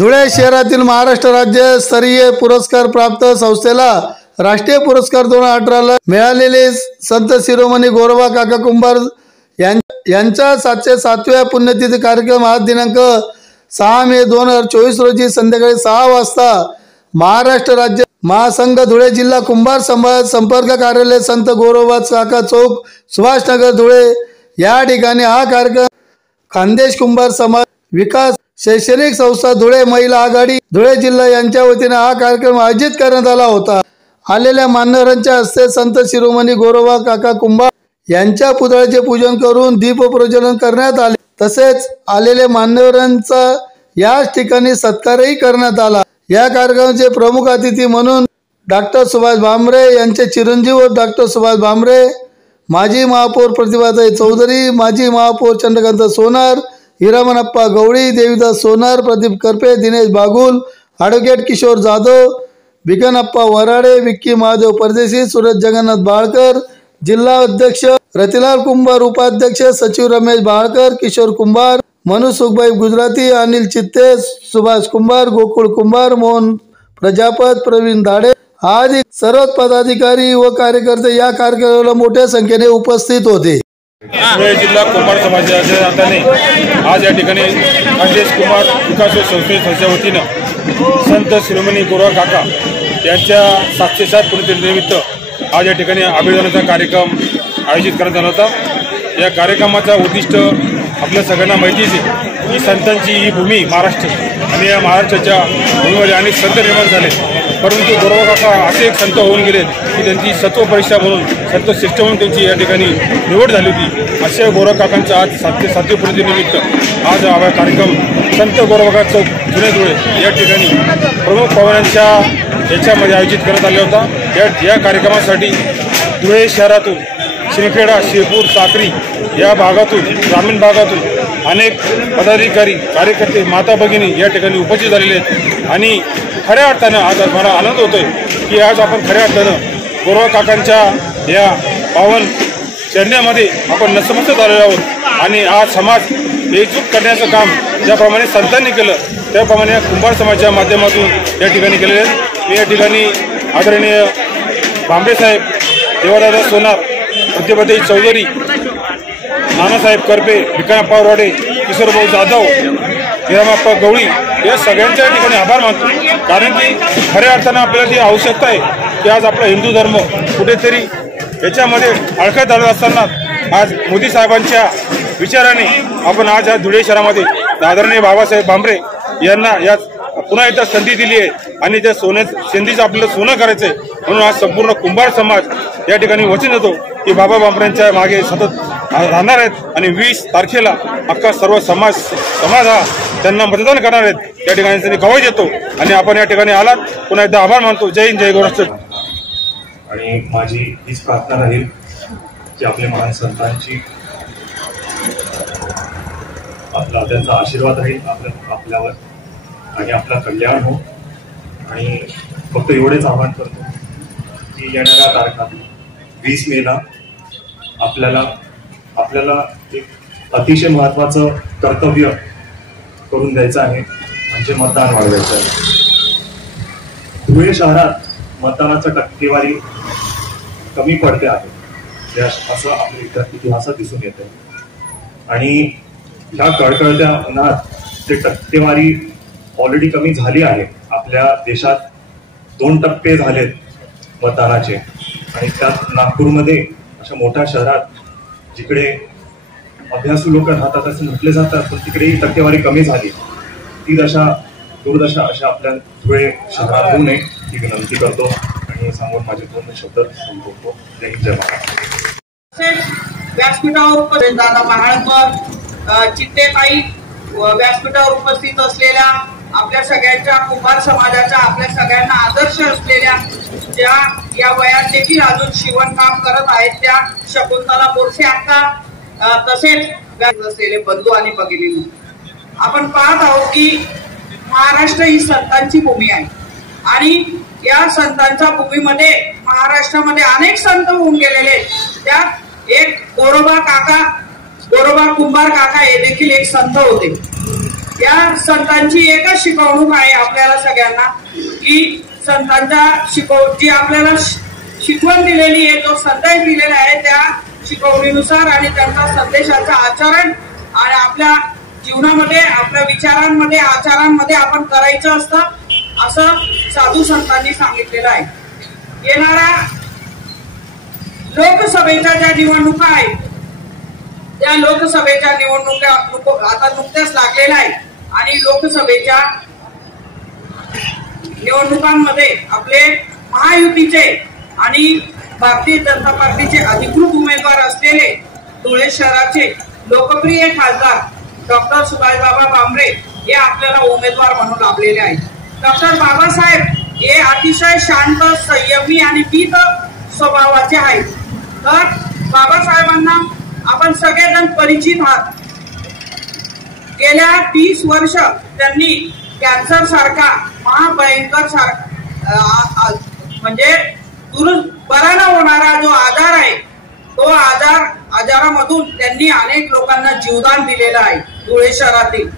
धुळे शहरातील महाराष्ट्र राज्य स्तरीय पुरस्कार प्राप्त संस्थेला राष्ट्रीय पुरस्कार 2018 ला मिळालेले संत शिरोमणी गोरोबा काका कुंभार यांचा 707व्या पुण्यतिथी कार्यक्रम आज दिनांक 6 मे 2024 रोजी संध्याकाळी 6 वाजता महाराष्ट्र राज्य महासंघ धुळे जिल्हा कुंभार समाज संपर्क कार्यालय संत गोरोबा काका चौक सुभाषनगर धुळे या ठिकाणी हा कार्यक्रम खानदेश कुंभार समाज विकास शैक्षणिक संस्था धुळे महिला आघाडी धुळे जिल्हा यांच्या वतीने हा कार्यक्रम आयोजित करण्यात आला होता। आलेल्या मान्यवरांच्या हस्ते संत शिरोमणी गोरोबा काका कुंभार यांच्या पुतळ्याचे पूजन करून दीप प्रज्वलन करण्यात आले। तसेच आलेल्या मान्यवरांचा याच ठिकाणी सत्कारही करण्यात आला। या कार्यक्रमाचे प्रमुख अतिथी म्हणून डॉक्टर सुभाष भामरे यांचे चिरंजीव डॉक्टर सुभाष भामरे, माजी महापौर प्रतिभाताई चौधरी, माजी महापौर चंद्रकांत सोनार, हिरामनप्पा गवळी, देवीदास सोनार, प्रदीप करपे, दिनेश बागुल, ॲडव्होकेट किशोर जाधव, बिगनप्पा वराडे, विक्की महादेव परदेशी, सूरज जगन्नाथ बाळकर, जिल्हा अध्यक्ष रतिलाल कुंभार, उपाध्यक्ष सचिव रमेश बाळकर, किशोर कुंभार, मनु सुखबाई गुजराती, अनिल चित्ते, सुभाष कुंभार, गोकुळ कुंभार, मोहन प्रजापत, प्रवीण धाडे आदी सर्व पदाधिकारी व कार्यकर्ते या कार्यक्रमाला मोठ्या संख्येने उपस्थित होते। धुळे जिल्हा कुंभार समाजाच्या नात्याने आज या ठिकाणी खानदेश कुंभार विकास संस्थेच्या वतीनं संत शिरोमणी गोरोबा काका यांच्या 707 पुण्यतिथीनिमित्त आज या ठिकाणी अभिवादनाचा कार्यक्रम आयोजित करण्यात आला होता। या कार्यक्रमाचा उद्दिष्ट आपल्या सगळ्यांना माहितीच आहे की संतांची ही भूमी महाराष्ट्र आणि या महाराष्ट्राच्या भूमीमध्ये अनेक संत निर्माण झाले, परंतु गोरोबा काका असे एक संत होऊन गेले की त्यांची सत्व परीक्षा म्हणून संत श्रेष्ठ म्हणून त्यांची या ठिकाणी निवड झाली होती। अशा गोरोबा काकांचा आज 707 पुण्यतिथीनिमित्त आज हा कार्यक्रम संत गोरोबा काका चौक जुने धुळे या ठिकाणी प्रमुख पाहुण्यांच्या याच्यामध्ये आयोजित करण्यात आला होता। या कार्यक्रमासाठी धुळे शहरातून शिंदखेडा, शिरपूर, साक्री या भागातून ग्रामीण भागातून अनेक पदाधिकारी कार्यकर्ते माता भगिनी या ठिकाणी उपस्थित झालेले आहेत आणि खऱ्या अर्थानं आज मला आनंद होतोय की आज आपण खऱ्या अर्थानं गोरोबा काकांच्या या पावन चरण्यामध्ये आपण नतमस्तक झालेलो आहोत आणि आज समाज एकजूट करण्याचं काम ज्याप्रमाणे संतांनी केलं त्याप्रमाणे कुंभार समाजाच्या माध्यमातून या ठिकाणी केलेले आहेत। मी या ठिकाणी आदरणीय भामरे साहेब, देवादादा सोनार, प्रतिभाताई चौधरी, नानासाहेब करपे, बिकाप्पा वराडे, किशोरभाऊ जाधव, हिरामप्पा गवळी या सगळ्यांच्या ठिकाणी आभार मानतो, कारण की खऱ्या अर्थानं आपल्याला ती आवश्यकता आहे की आज आपला हिंदू धर्म कुठेतरी याच्यामध्ये अडकत झाला असताना आज मोदी साहेबांच्या विचाराने आपण आज या धुळे शहरामध्ये आदरणीय बाबासाहेब भामरे यांना या पुन्हा एकदा संधी दिली आहे आणि त्या संधीचं आपल्याला सोनं करायचं आहे। म्हणून आज संपूर्ण कुंभार समाज या ठिकाणी वचन देतो की बाबा भामरेंच्या मागे सतत राहणार आहेत आणि 20 तारखेला अख्खा सर्व समाज हा त्यांना मतदान करणार आहेत, त्या ठिकाणी त्यांनी गवाही देतो आणि आपण या ठिकाणी आलात पुन्हा एकदा आभार मानतो। जय हिंद, जय गोरक्षक। आणि माझी हीच प्रार्थना राहील की आपल्या महान संतांची त्यांचा आशीर्वाद राहील आपल्यावर आणि आपला कल्याण हो। आणि फक्त एवढेच आवाहन करतो की येणाऱ्या तारखा 20 मेला आपल्याला एक अतिशय महत्वाचं कर्तव्य करून द्यायचं आहे, म्हणजे मतदान वाढवायचं आहे। धुळे शहरात मतदानाची टक्केवारी कमी पडते आहे असं आपल्या इतिहासात दिसून येते आणि ह्या कळकळत्या उन्हात ते टक्केवारी ऑलरेडी कमी झाली आहे। आपल्या देशात 2% झालेत मतदानाचे आणि त्यात नागपूरमध्ये अशा मोठ्या शहरात जिकडे अभ्यासू लोक राहतात असे म्हटले जातात, पण तिकडेही टक्केवारी कमी झाली। ती दुर्दशा अशा आपल्या धुळे शहरात होऊ नये ही विनंती करतो आणि सांगून माझे 2 शब्द संपवतो। जय हिंद, जय महाराष्ट्र। व्यासपीठावर दादा महाळकर, चित्तेताई व्यासपीठावर उपस्थित असलेल्या आपल्या सगळ्यांच्या कुंभार समाजाच्या आपल्या सगळ्यांना आदर्श असलेल्या ज्या या वयात देखील अजून शिवणकाम करत आहेत त्या शकुंतला बोरसे अक्का, तसेच असलेले बंधू आणि भगिनी, आपण पाहत आहोत की महाराष्ट्र ही संतांची भूमी आहे आणि या संतांच्या भूमीमध्ये महाराष्ट्रामध्ये अनेक संत होऊन गेलेले, त्यात एक गोरोबा कुंभार काका हे देखील एक संत होते। या संतांची एकच शिकवणूक आहे आपल्याला सगळ्यांना की संतांच्या जी आपल्याला शिकवण दिलेली आहे, जो संदेश दिलेला आहे त्या शिकवणीनुसार आणि त्यांच्या संदेशाचं आचरण आणि आपल्या जीवनामध्ये, आपल्या विचारांमध्ये, आचारांमध्ये आपण करायचं असतं असं साधू संतांनी सांगितलेलं आहे. येणाऱ्या लोकसभेच्या ज्या निवडणुका आहेत त्या लोकसभेच्या निवडणुका आता नुकत्याच लागलेल्या आहेत आणि लोकसभेच्या निवडणुकांमध्ये आपले महायुतीचे आणि भारतीय जनता पार्टीचे अधिकृत उमेदवार असलेले धुळे शहराचे लोकप्रिय खासदार डॉक्टर सुभाषबाबा भामरे हे आपल्याला उमेदवार म्हणून लाभलेले आहेत. डॉक्टर बाबासाहेब हे अतिशय शांत, संयमी आणि भीत स्वभावाचे आहेत. तर बाबासाहेबांना आपण सगळेजण परिचित आहात. गेल्या 30 वर्ष त्यांनी कॅन्सर सारखा महाभयंकर म्हणजे बरा न होणारा जो आजार आहे तो आजारामधून त्यांनी अनेक लोकांना जीवदान दिलेलं आहे धुळे शहरातील.